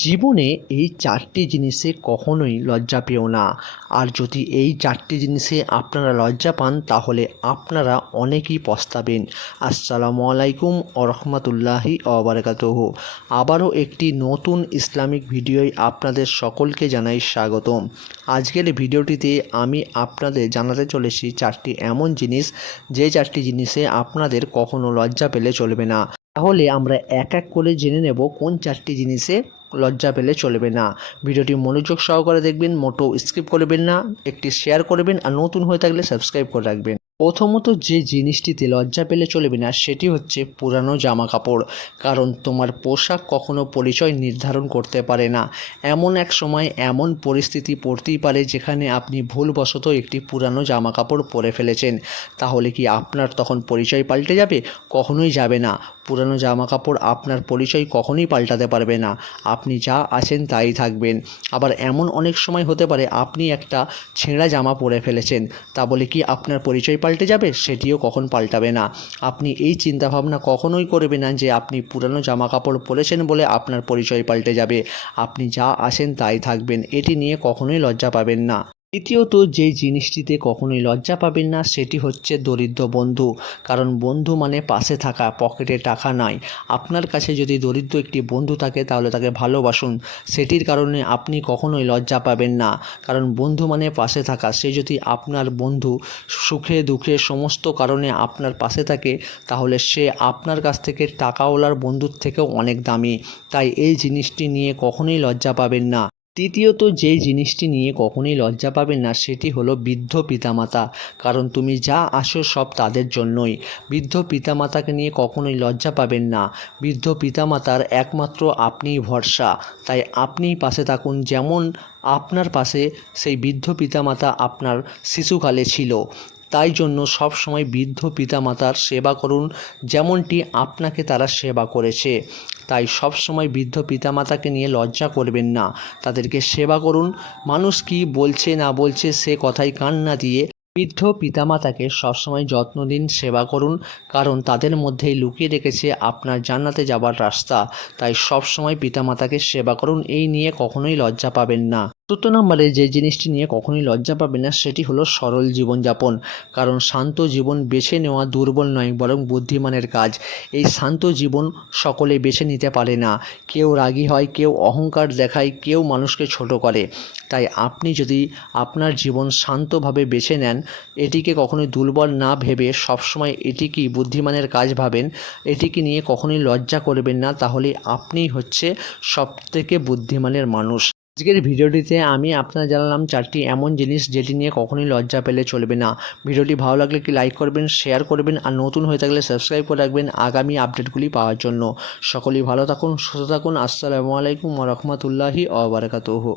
জীবনে এই চারটি জিনিসে কখনোই লজ্জা পেও না। আর যদি এই চারটি জিনিসে আপনারা লজ্জা পান, তাহলে আপনারা অনেকই পস্তাবেন। আসসালামু আলাইকুম আরহামতুল্লাহি অবরাকাতহ আবারও একটি নতুন ইসলামিক ভিডিওয় আপনাদের সকলকে জানাই স্বাগতম। আজকের ভিডিওটিতে আমি আপনাদের জানাতে চলেছি চারটি এমন জিনিস, যে চারটি জিনিসে আপনাদের কখনো লজ্জা পেলে চলবে না। তাহলে আমরা এক এক করে জেনে নেব কোন চারটি জিনিসে লজ্জা পেলে চলবে না। ভিডিওটি মনোযোগ সহকারে দেখবেন মোটো স্কিপ করবেন না। একটি শেয়ার করবেন আর নতুন হয়ে থাকলে সাবস্ক্রাইব করে রাখবেন। প্রথমত যে জিনিসটিতে লজ্জা পেলে চলবে না, সেটি হচ্ছে পুরানো জামা কাপড় কারণ তোমার পোশাক কখনো পরিচয় নির্ধারণ করতে পারে না। এমন এক সময় এমন পরিস্থিতি পড়তেই পারে যেখানে আপনি ভুলবশত একটি পুরানো জামা কাপড় পরে ফেলেছেন। তাহলে কি আপনার তখন পরিচয় পাল্টে যাবে? কখনোই যাবে না। পুরানো জামা কাপড় আপনার পরিচয় কখনোই পাল্টাতে পারবে না। আপনি যা আছেন তাই থাকবেন। আবার এমন অনেক সময় হতে পারে আপনি একটা ছেঁড়া জামা পরে ফেলেছেন। তা বলে কি আপনার পরিচয় পাল্টে যাবে সেটিও কখন পাল্টাবে না। আপনি এই চিন্তাভাবনা কখনোই করবে না যে আপনি পুরানো জামা কাপড় পরেছেন বলে আপনার পরিচয় পাল্টে যাবে। আপনি যা আসেন তাই থাকবেন, এটি নিয়ে কখনোই লজ্জা পাবেন না। দ্বিতীয়ত, যে জিনিসটিতে কখনোই লজ্জা পাবেন না, সেটি হচ্ছে দরিদ্র বন্ধু। কারণ বন্ধু মানে পাশে থাকা, পকেটে টাকা নাই। আপনার কাছে যদি দরিদ্র একটি বন্ধু থাকে, তাহলে তাকে ভালোবাসুন। সেটির কারণে আপনি কখনোই লজ্জা পাবেন না। কারণ বন্ধু মানে পাশে থাকা। সে যদি আপনার বন্ধু সুখে, দুঃখে সমস্ত কারণে আপনার পাশে থাকে, তাহলে সে আপনার কাছ থেকে টাকাওয়ালার বন্ধুর থেকেও অনেক দামি। তাই এই জিনিসটি নিয়ে কখনোই লজ্জা পাবেন না। তৃতীয়ত, যেই জিনিসটি নিয়ে কখনোই লজ্জা পাবেন না, সেটি হলো বৃদ্ধ পিতামাতা। কারণ তুমি যা আসো সব তাদের জন্যই। বৃদ্ধ পিতামাতাকে নিয়ে কখনোই লজ্জা পাবেন না। বৃদ্ধ পিতামাতার একমাত্র আপনিই ভরসা। তাই আপনিই পাশে থাকুন যেমন আপনার পাশে সেই বৃদ্ধ পিতামাতা আপনার শিশুকালে ছিল। তাই জন্য সব সময় বৃদ্ধ পিতামাতার সেবা করুন, যেমনটি আপনাকে তারা সেবা করেছে। তাই সব সময় বৃদ্ধ পিতামাতাকে নিয়ে লজ্জা করবেন না। তাদেরকে সেবা করুন। মানুষ কি বলছে, না বলছে, সে কথায় কান না দিয়ে বৃদ্ধ পিতামাতাকে সবসময় যত্ন দিন, সেবা করুন, কারণ তাদের মধ্যেই লুকিয়ে রেখেছে আপনার জান্নাতে যাবার রাস্তা। তাই সবসময় পিতামাতাকে সেবা করুন, এই নিয়ে কখনোই লজ্জা পাবেন না। চতুর্থ নম্বরে যে জিনিসটি নিয়ে কখনোই লজ্জা পাবে না, সেটি হলো সরল জীবনযাপন। কারণ শান্ত জীবন বেছে নেওয়া দুর্বল নয়, বরং বুদ্ধিমানের কাজ। এই শান্ত জীবন সকলে বেছে নিতে পারে না। কেউ রাগী হয়, কেউ অহংকার দেখায়, কেউ মানুষকে ছোট করে। তাই আপনি যদি আপনার জীবন শান্তভাবে বেছে নেন, এটিকে কখনোই দুর্বল না ভেবে সবসময় এটিকেই বুদ্ধিমানের কাজ ভাবেন, এটিকে নিয়ে কখনোই লজ্জা করবেন না, তাহলে আপনিই হচ্ছে সবথেকে বুদ্ধিমানের মানুষ। আজকের ভিডিওটিতে আমি আপনারা জানালাম চারটি এমন জিনিস যেটি নিয়ে কখনোই লজ্জা পেলে চলবে না। ভিডিওটি ভালো লাগলে কি লাইক করবেন শেয়ার করবেন আর নতুন হয়ে থাকলে সাবস্ক্রাইব করে রাখবেন আগামী আপডেটগুলি পাওয়ার জন্য। সকলেই ভালো থাকুন, সুস্থ থাকুন। আসসালামু আলাইকুম রহমতুল্লাহি অবরাকাতুহু